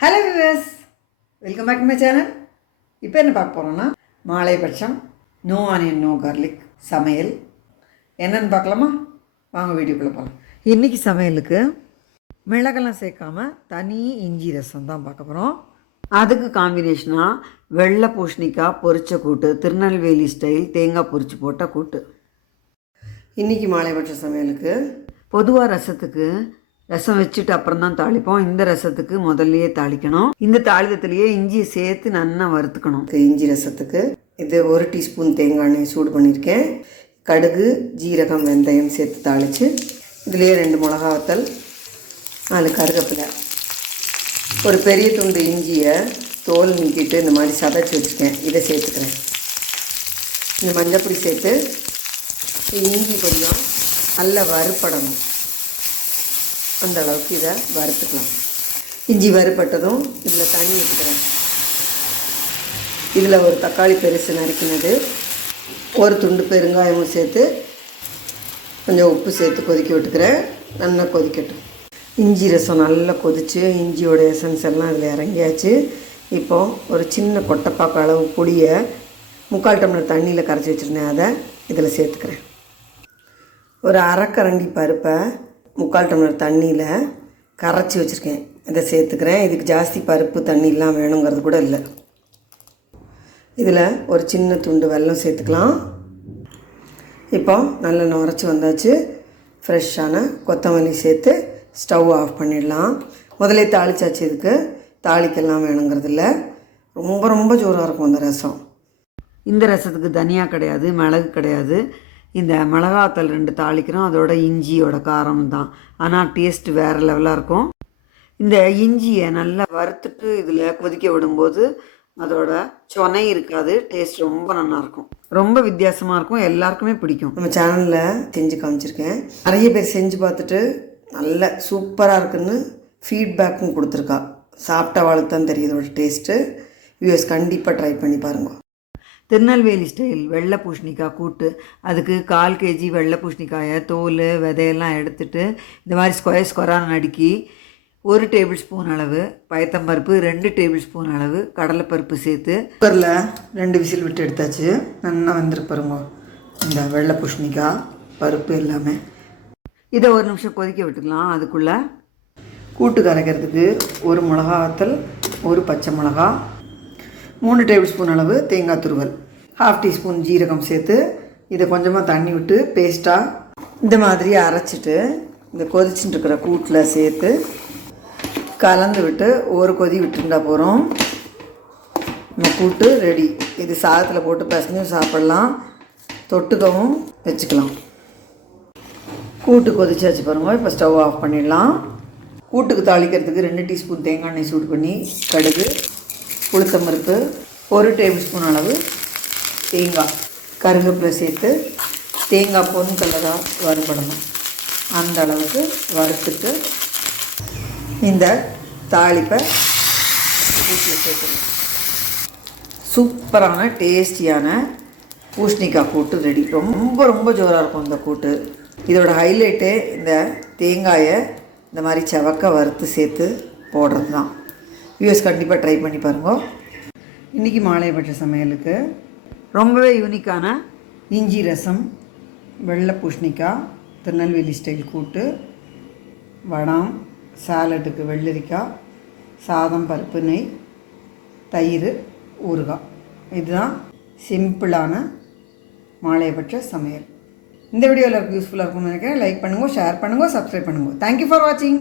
Hello viewers, welcome back to my channel. இப்போ என்ன பார்க்க போகிறோன்னா மாலைபட்சம் நோ ஆனியன் நோ கார்லிக் சமையல் என்னென்னு பார்க்கலாமா? வாங்க வீடியோக்குள்ளே போகலாம். இன்றைக்கி சமையலுக்கு மிளகெல்லாம் சேர்க்காமல் தனி இஞ்சி ரசம் தான் பார்க்க போகிறோம். அதுக்கு காம்பினேஷனாக வெள்ளை பூசணிக்காய் பொரிச்ச கூட்டு, திருநெல்வேலி ஸ்டைல் தேங்காய் பொரிச்சு போட்ட கூட்டு. இன்றைக்கி மாலைபட்ச சமையலுக்கு பொதுவாக ரசத்துக்கு ரசம் வச்சுட்டு அப்புறம் தான் தாளிப்போம். இந்த ரசத்துக்கு முதல்லையே தாளிக்கணும். இந்த தாளிதத்துலேயே இஞ்சியை சேர்த்து நல்லா வறுத்துக்கணும். இஞ்சி ரசத்துக்கு இது 1 டீஸ்பூன் தேங்காய் எண்ணெய் சூடு பண்ணியிருக்கேன். கடுகு, ஜீரகம், வெந்தயம் சேர்த்து தாளித்து இதுலேயே 2 மிளகா வத்தல், 4 கருவேப்பிலை, ஒரு பெரிய துண்டு இஞ்சியை தோல் நீக்கிட்டு இந்த மாதிரி சதைச்சி வச்சுருக்கேன். இதை சேர்த்துக்கிறேன். இந்த மஞ்சப்பொடி சேர்த்து இஞ்சி கொஞ்சம் நல்லா வறுப்படணும். அந்த அளவுக்கு இதை வறுத்துக்கலாம். இஞ்சி வறுப்பட்டதும் இதில் தண்ணி ஊற்றிக்கிறேன். இதில் ஒரு தக்காளி பெருசு நறுக்கினது, ஒரு துண்டு பெருங்காயமும் சேர்த்து கொஞ்சம் உப்பு சேர்த்து கொதிக்க விட்டுக்கிறேன். நல்லா கொதிக்கட்டும். இஞ்சி ரசம் நல்லா கொதித்து இஞ்சியோட எசன்ஸ் எல்லாம் இதில் இறங்கியாச்சு. இப்போது ஒரு சின்ன கொட்டைப்பாக்கு அளவு பொடியை 3/4 டம்ளர் தண்ணியில் கரைச்சி வச்சுருந்தேன். அதை இதில் சேர்த்துக்கிறேன். ஒரு அரைக்கரண்டி பருப்பை 3/4 டம்ளர் தண்ணியில் கரைச்சி வச்சுருக்கேன். இதை சேர்த்துக்கிறேன். இதுக்கு ஜாஸ்தி பருப்பு தண்ணிலாம் வேணுங்கிறது கூட இல்லை. இதில் ஒரு சின்ன துண்டு வெல்லம் சேர்த்துக்கலாம். இப்போ நல்லா நுரைச்சி வந்தாச்சு. ஃப்ரெஷ்ஷான கொத்தமல்லி சேர்த்து ஸ்டவ் ஆஃப் பண்ணிடலாம். முதலே தாளிச்சாச்சு. இதுக்கு தாளிக்கெல்லாம் வேணுங்கிறது இல்லை. ரொம்ப ரொம்ப ஜோராக இருக்கும் இந்த ரசம். இந்த ரசத்துக்கு தனியா கிடையாது, மிளகு கிடையாது. இந்த மிளகாத்தல் 2 தாளிக்கிறோம். அதோட இஞ்சியோட காரம் தான். ஆனால் டேஸ்ட் வேறு லெவலாக இருக்கும். இந்த இஞ்சியை நல்லா வறுத்துட்டு இதில் கொதிக்க விடும்போது அதோட சொனை இருக்காது. டேஸ்ட் ரொம்ப நல்லாயிருக்கும். ரொம்ப வித்தியாசமாக இருக்கும். எல்லாருக்குமே பிடிக்கும். நம்ம சேனலில் செஞ்சு காமிச்சிருக்கேன். நிறைய பேர் செஞ்சு பார்த்துட்டு நல்ல சூப்பராக இருக்குன்னு ஃபீட்பேக்கும் கொடுத்துருக்கா. சாப்பிட்டவாளுக்கு தான் தெரியுது இதோட டேஸ்ட்டு. வியூவர்ஸ் கண்டிப்பாக ட்ரை பண்ணி பாருங்கள். திருநெல்வேலி ஸ்டைல் வெள்ளை பூசணிக்காய் கூட்டு. அதுக்கு 1/4 kg வெள்ளை பூசணிக்காயை தோல் விதையெல்லாம் எடுத்துட்டு இந்த மாதிரி ஸ்கொயராக நடுக்கி 1 டேபிள் ஸ்பூன் அளவு பயத்தம்பருப்பு, 2 டேபிள் ஸ்பூன் அளவு கடலைப்பருப்பு சேர்த்து குக்கரில் 2 விசில் விட்டு எடுத்தாச்சு. நல்லா வந்துருக்கு பாருங்க இந்த வெள்ளை பூசணிக்காய் பருப்பு எல்லாமே. இதை 1 நிமிஷம் கொதிக்க விட்டுக்கலாம். அதுக்குள்ளே கூட்டு கரைக்கிறதுக்கு 1 மிளகா வத்தல், 1 பச்சை மிளகா, 3 டேபிள் ஸ்பூன் அளவு தேங்காய் துருவல், 1/2 டீஸ்பூன் ஜீரகம் சேர்த்து இதை கொஞ்சமாக தண்ணி விட்டு பேஸ்ட்டாக இந்த மாதிரி அரைச்சிட்டு இந்த கொதிச்சுட்டு இருக்கிற கூட்டில் சேர்த்து கலந்து விட்டு ஒரு கொதி விட்டுருந்தா போகிறோம். நம்ம கூட்டு ரெடி. இது சாதத்தில் போட்டு பிசைஞ்சும் சாப்பிட்லாம், தொட்டுக்கவும் வச்சுக்கலாம். கூட்டு கொதிச்சாச்சு பாருங்க. இப்போ ஸ்டவ் ஆஃப் பண்ணிடலாம். கூட்டுக்கு தாளிக்கிறதுக்கு 2 டீஸ்பூன் தேங்காய் எண்ணெய் சூடு பண்ணி கடுகு, உளுத்தம்பருப்பு, 1 டேபிள் ஸ்பூன் அளவு தேங்காய், கருவேப்பிலை சேர்த்து தேங்காய் பொன் கலராக வறுபடணும். அந்த அளவுக்கு வறுத்துட்டு இந்த தாளிப்பை வீட்டில் சேர்த்துக்கணும். சூப்பரான டேஸ்டியான பூசணிக்காய் கூட்டு ரெடி. ரொம்ப ரொம்ப ஜோராக இருக்கும் இந்த கூட்டு. இதோட ஹைலைட்டே இந்த தேங்காயை இந்த மாதிரி செவக்க வறுத்து சேர்த்து போடுறது தான். வியூவர்ஸ் கண்டிப்பாக ட்ரை பண்ணி பாருங்க. இன்றைக்கி மாலைபட்ச சமையலுக்கு ரொம்பவே யூனிக்கான இஞ்சி ரசம், வெள்ளை பூசணிக்காய், திருநெல்வேலி ஸ்டைல் கூட்டு, வடாம், சாலட்டுக்கு வெள்ளரிக்காய், சாதம், பருப்பு, நெய், தயிர், ஊறுகாய். இதுதான் சிம்பிளான மாலைபட்ச சமையல். இந்த வீடியோவில் யூஸ்ஃபுல்லாக இருக்கும்னு நினைக்கிறேன். லைக் பண்ணுங்கள், ஷேர் பண்ணுங்கள், சப்ஸ்கிரைப் பண்ணுங்கள். தேங்க்யூ ஃபார் வாட்சிங்.